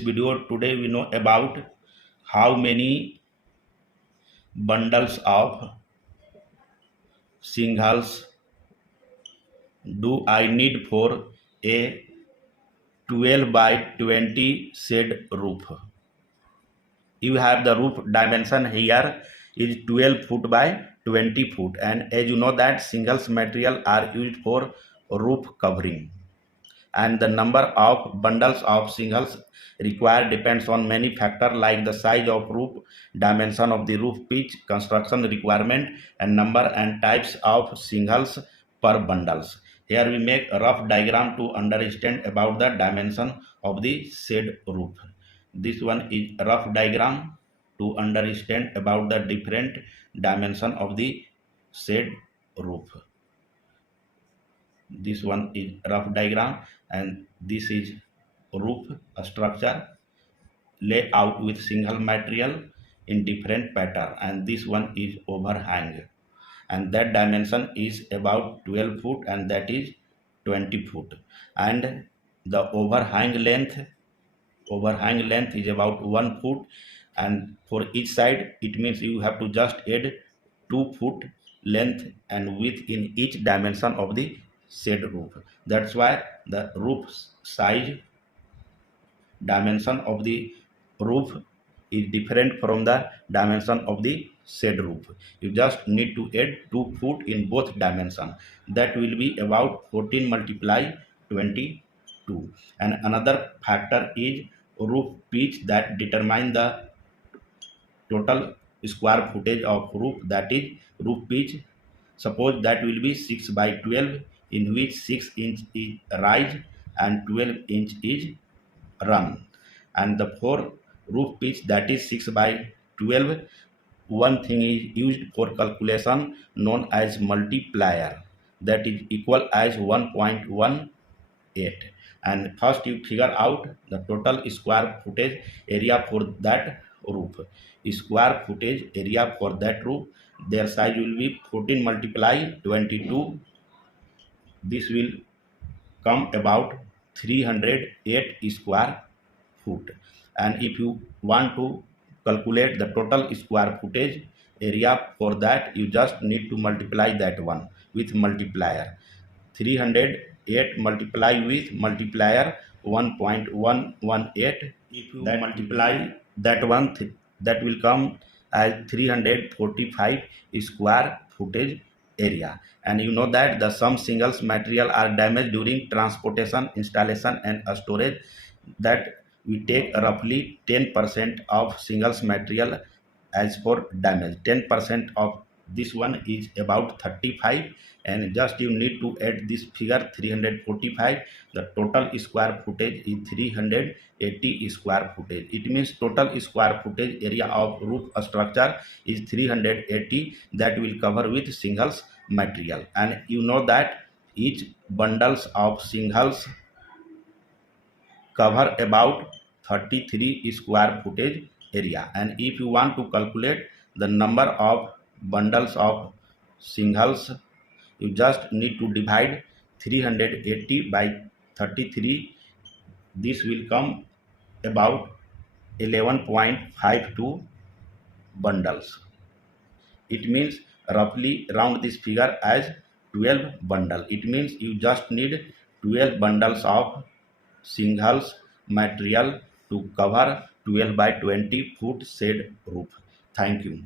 video today we know about how many bundles of shingles do I need for a 12 by 20 shed roof. You have the roof dimension here is 12 foot by 20 foot, and as you know that shingles material are used for roof covering, and the number of bundles of shingles required depends on many factors like the size of roof, dimension of the roof pitch, construction requirement, and number and types of shingles per bundles. Here we make a rough diagram to understand about the dimension of the shed roof. This one is a rough diagram to understand about the different dimension of the shed roof. This one is rough diagram, and this is roof structure layout with single material in different pattern, and this one is overhang, and that dimension is about 12 foot and that is 20 foot, and the overhang length is about 1 foot, and for each side it means you have to just add 2 foot length and width in each dimension of the shed roof. That's why the roof size dimension of the roof is different from the dimension of the shed roof. You just need to add 2 foot in both dimension. That will be about 14 multiply 22. And another factor is roof pitch that determine the total square footage of roof, that is roof pitch. Suppose that will be 6 by 12, in which 6 inch is rise and 12 inch is run, and the for roof pitch that is 6 by 12, one thing is used for calculation known as multiplier, that is equal as 1.18, and first you figure out the total square footage area for that roof. Square footage area for that roof, their size will be 14 multiply 22. This will come about 308 square foot, and if you want to calculate the total square footage area for that, you just need to multiply that one with multiplier. 308 multiply with multiplier 1.118. If you multiply that one, that will come as 345 square footage area. And you know that the some shingles material are damaged during transportation, installation, and storage, that we take roughly 10% of shingles material as for damage. 10% of this one is about 35, and just you need to add this figure 345. The total square footage is 380 square footage. It means total square footage area of roof structure is 380, that will cover with shingles material. And you know that each bundles of shingles cover about 33 square footage area, and if you want to calculate the number of bundles of shingles, you just need to divide 380 by 33. This will come about 11.52 bundles. It means roughly round this figure as 12 bundle. It means you just need 12 bundles of shingles material to cover 12 by 20 foot shed roof. Thank you.